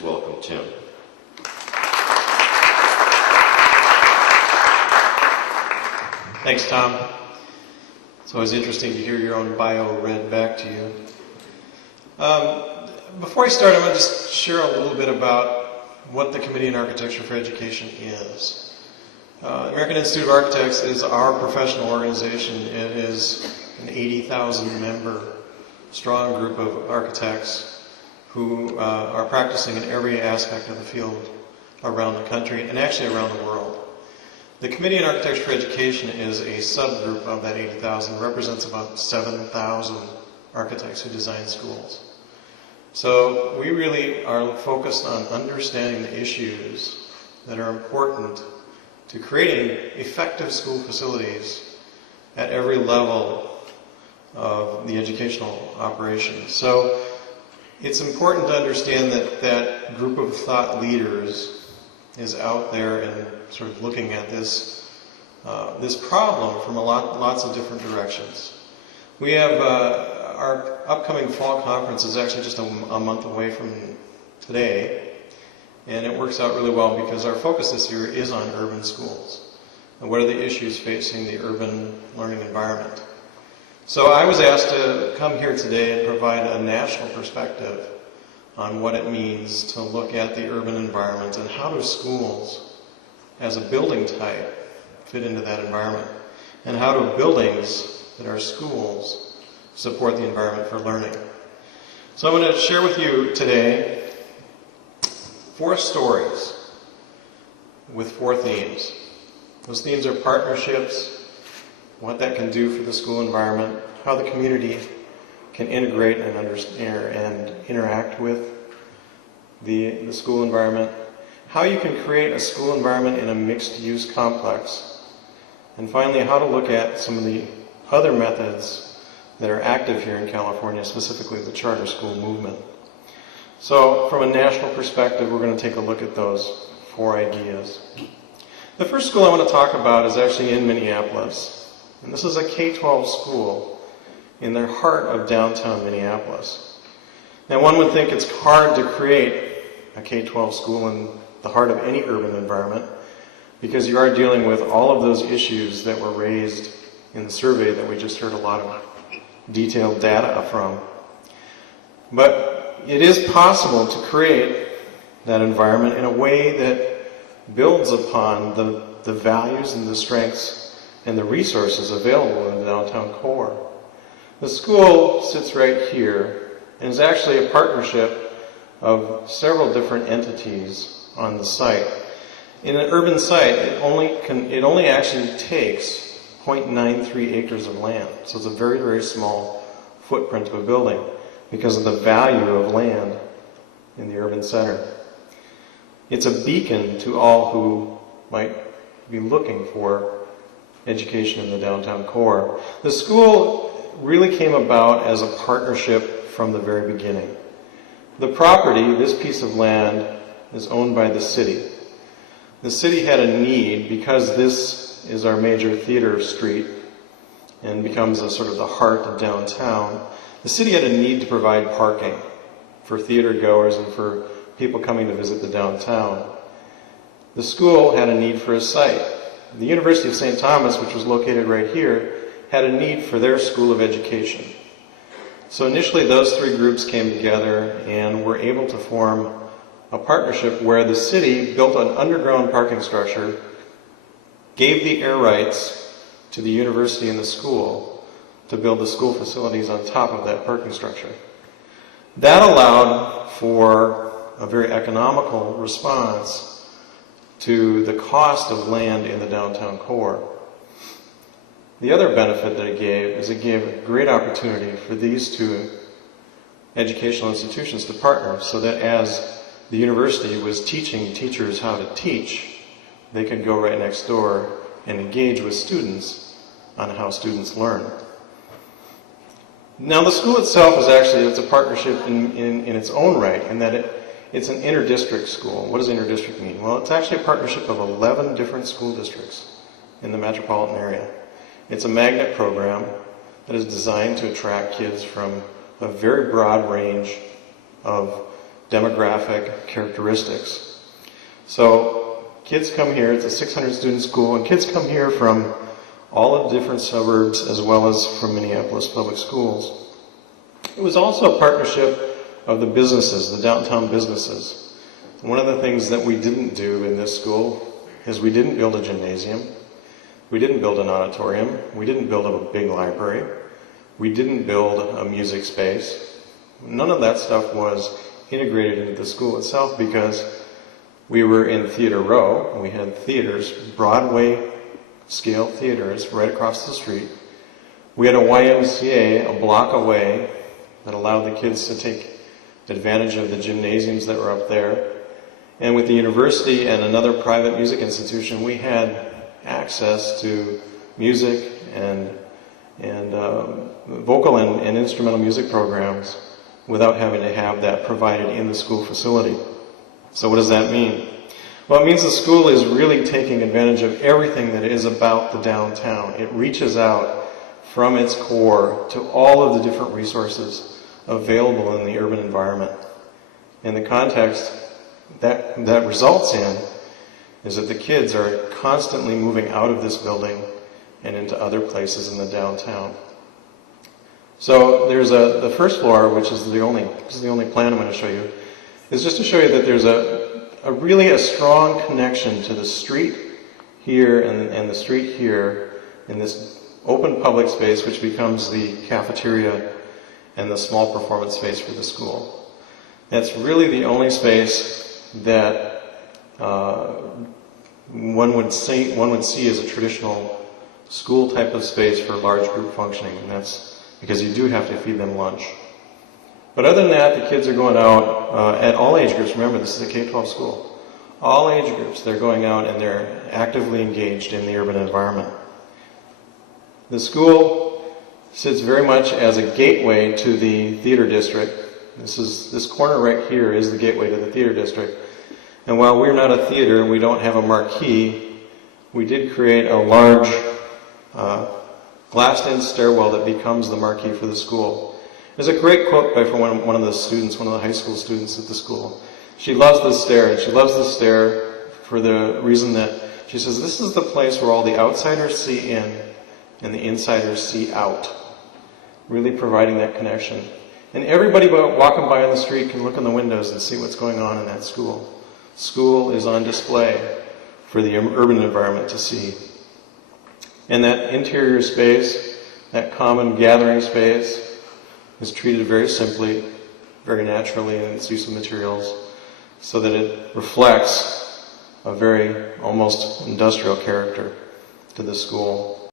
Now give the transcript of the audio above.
Welcome, Tim. Thanks, Tom. It's always interesting to hear your own bio read back to you. Before I start, I'm going to just share a little bit about what the Committee on Architecture for Education is. American Institute of Architects is our professional organization. It is an 80,000 member strong group of architects who are practicing in every aspect of the field around the country and actually around the world. The Committee on Architecture for Education is a subgroup of that 80,000, represents about 7,000 architects who design schools. So we really are focused on understanding the issues that are important to creating effective school facilities at every level of the educational operation. So it's important to understand that that group of thought leaders is out there and sort of looking at this this problem from lots of different directions. We have our upcoming fall conference is actually just a month away from today, and it works out really well because our focus this year is on urban schools and what are the issues facing the urban learning environment. So I was asked to come here today and provide a national perspective on what it means to look at the urban environment and how do schools as a building type fit into that environment, and how do buildings that are schools support the environment for learning. So I'm going to share with you today 4 stories with 4 themes. Those themes are partnerships, what that can do for the school environment, how the community can integrate and understand and interact with the school environment, how you can create a school environment in a mixed-use complex, and finally how to look at some of the other methods that are active here in California, specifically the charter school movement. So from a national perspective, we're going to take a look at those 4 ideas. The first school I want to talk about is actually in Minneapolis. And this is a K-12 school in the heart of downtown Minneapolis. Now one would think it's hard to create a K-12 school in the heart of any urban environment because you are dealing with all of those issues that were raised in the survey that we just heard a lot of detailed data from. But it is possible to create that environment in a way that builds upon the values and the strengths and the resources available in the downtown core. The school sits right here and is actually a partnership of several different entities on the site. In an urban site, it only actually takes 0.93 acres of land. So it's a very, very small footprint of a building because of the value of land in the urban center. It's a beacon to all who might be looking for education in the downtown core. The school really came about as a partnership from the very beginning. The property, this piece of land, is owned by the city. The city had a need, because this is our major theater street and becomes a sort of the heart of downtown, the city had a need to provide parking for theater goers and for people coming to visit the downtown. The school had a need for a site. The University of St. Thomas, which was located right here, had a need for their school of education. So initially those 3 groups came together and were able to form a partnership where the city built an underground parking structure, gave the air rights to the university and the school to build the school facilities on top of that parking structure. That allowed for a very economical response to the cost of land in the downtown core. The other benefit that it gave is it gave a great opportunity for these 2 educational institutions to partner so that as the university was teaching teachers how to teach, they could go right next door and engage with students on how students learn. Now the school itself is actually, it's a partnership in its own right in that it's an inter-district school. What does inter-district mean? Well, it's actually a partnership of 11 different school districts in the metropolitan area. It's a magnet program that is designed to attract kids from a very broad range of demographic characteristics. So kids come here, it's a 600 student school, and kids come here from all of the different suburbs as well as from Minneapolis Public Schools. It was also a partnership of the businesses, the downtown businesses. One of the things that we didn't do in this school is we didn't build a gymnasium, we didn't build an auditorium, we didn't build a big library, we didn't build a music space. None of that stuff was integrated into the school itself because we were in Theater Row. We had theaters, Broadway scale theaters right across the street. We had a YMCA a block away that allowed the kids to take advantage of the gymnasiums that were up there. And with the university and another private music institution, we had access to music and vocal and instrumental music programs without having to have that provided in the school facility. So what does that mean? Well, it means the school is really taking advantage of everything that is about the downtown. It reaches out from its core to all of the different resources available in the urban environment. And the context that results in is that the kids are constantly moving out of this building and into other places in the downtown. So there's the first floor, which is the only plan I'm going to show you, is just to show you that there's really a strong connection to the street here and the street here in this open public space, which becomes the cafeteria and the small performance space for the school. That's really the only space that one would see as a traditional school type of space for large group functioning, and that's because you do have to feed them lunch. But other than that, the kids are going out at all age groups. Remember, this is a K-12 school. All age groups, they're going out and they're actively engaged in the urban environment. The school sits very much as a gateway to the theater district. This corner right here is the gateway to the theater district. And while we're not a theater and we don't have a marquee, we did create a large glassed-in stairwell that becomes the marquee for the school. There's a great quote from one of the students, one of the high school students at the school. She loves this stair, and she loves this stair for the reason that she says this is the place where all the outsiders see in and the insiders see out, really providing that connection. And everybody walking by on the street can look in the windows and see what's going on in that school. School is on display for the urban environment to see. And that interior space, that common gathering space, is treated very simply, very naturally in its use of materials, so that it reflects a very almost industrial character to the school.